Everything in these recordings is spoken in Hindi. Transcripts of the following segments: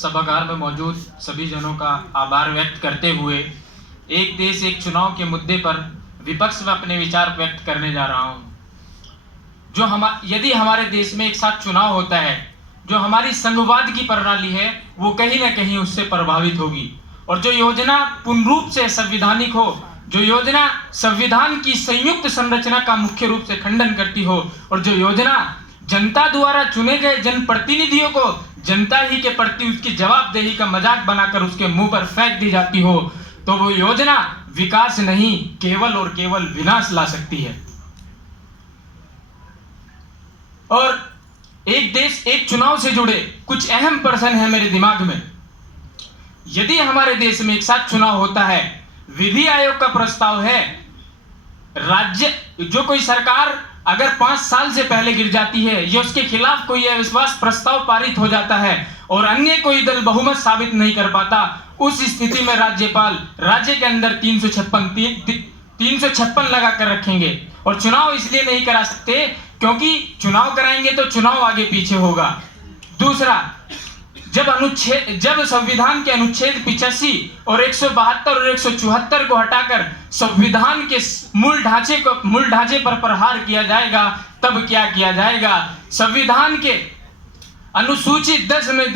सभागार में मौजूद सभी जनों का आभार व्यक्त करते हुए एक देश एक चुनाव के मुद्दे पर विपक्ष में अपने विचार व्यक्त करने जा रहा हूं। यदि हमारे देश में एक साथ चुनाव होता है, जो हमारी संघवाद की प्रणाली है वो कहीं ना कहीं उससे प्रभावित होगी। और जो योजना पूर्ण रूप से संवैधानिक हो, जो योजना संविधान की संयुक्त संरचना का मुख्य रूप से खंडन करती हो, और जो योजना जनता द्वारा चुने गए जनप्रतिनिधियों को जनता ही के प्रति उसकी जवाबदेही का मजाक बनाकर उसके मुंह पर फेंक दी जाती हो, तो वो योजना विकास नहीं केवल और केवल विनाश ला सकती है। और एक देश एक चुनाव से जुड़े कुछ अहम प्रश्न है मेरे दिमाग में। यदि हमारे देश में एक साथ चुनाव होता है, विधि आयोग का प्रस्ताव है, राज्य जो कोई सरकार अगर 5 साल से पहले गिर जाती है या उसके खिलाफ कोई अविश्वास प्रस्ताव पारित हो जाता है और अन्य कोई दल बहुमत साबित नहीं कर पाता, उस स्थिति में राज्यपाल राज्य के अंदर 356 लगा कर रखेंगे। और चुनाव इसलिए नहीं करा सकते क्योंकि चुनाव कराएंगे तो चुनाव आगे पीछे होगा। दूसरा, जब संविधान के अनुच्छेद 85 और 172 और 174 को हटाकर संविधान के मूल ढांचे पर प्रहार किया जाएगा, तब क्या किया जाएगा? संविधान के अनुसूची 10 में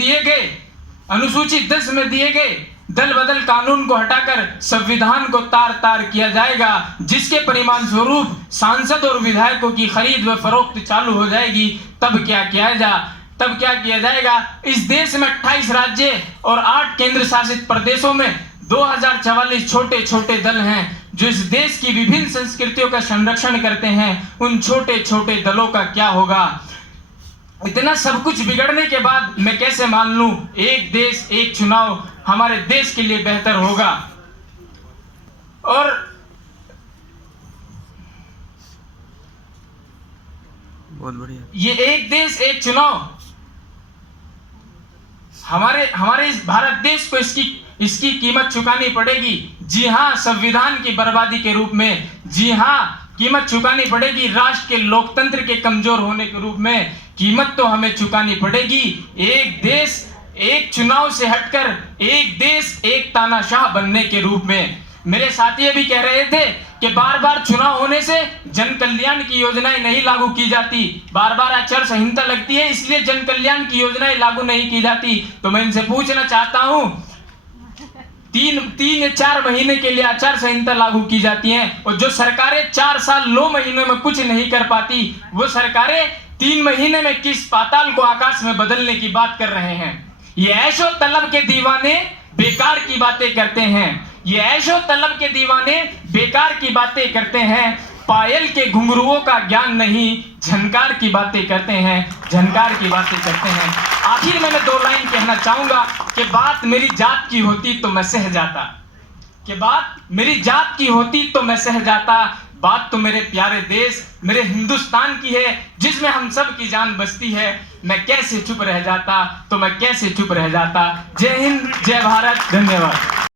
दिए गए दल बदल कानून को हटाकर संविधान को तार तार किया जाएगा, जिसके परिणाम स्वरूप सांसद और विधायकों की खरीद व फरोख्त चालू हो जाएगी। तब क्या किया जाएगा? इस देश में 28 राज्य और 8 केंद्र शासित प्रदेशों में 2044 छोटे छोटे दल हैं जो इस देश की विभिन्न संस्कृतियों का संरक्षण करते हैं। उन छोटे छोटे दलों का क्या होगा? इतना सब कुछ बिगड़ने के बाद मैं कैसे मान लूं एक देश एक चुनाव हमारे देश के लिए बेहतर होगा? और बहुत बढ़िया, ये एक देश एक चुनाव हमारे इस भारत देश को इसकी कीमत चुकानी पड़ेगी। जी हां, संविधान की बर्बादी के रूप में। जी हां, कीमत चुकानी पड़ेगी। राष्ट्र के लोकतंत्र के कमजोर होने के रूप में कीमत तो हमें चुकानी पड़ेगी। एक देश एक चुनाव से हटकर एक देश एक तानाशाह बनने के रूप में। मेरे साथी भी कह रहे थे कि बार बार चुनाव होने से जन कल्याण की योजनाएं नहीं लागू की जाती, बार बार आचार संहिता लगती है इसलिए जन कल्याण की योजनाएं लागू नहीं की जाती। तो मैं इनसे पूछना चाहता हूं, 3 या 4 महीने के लिए आचार संहिता लागू की जाती है और जो सरकारें 4 साल 9 महीने में कुछ नहीं कर पाती, वो सरकारें 3 महीने में किस पाताल को आकाश में बदलने की बात कर रहे हैं। ये ऐशो तलब के दीवाने बेकार की बातें करते हैं। ये ऐशो तलब के दीवाने बेकार की बातें करते हैं। पायल के घुंघरुओं का ज्ञान नहीं, झनकार की बातें करते हैं, झनकार की बातें करते हैं। आखिर में मैं 2 लाइन कहना चाहूंगा कि बात मेरी जात की होती तो मैं सह जाता, बात तो मेरे प्यारे देश मेरे हिंदुस्तान की है जिसमें हम सब की जान बसती है। मैं कैसे चुप रह जाता। जय हिंद, जय भारत, धन्यवाद।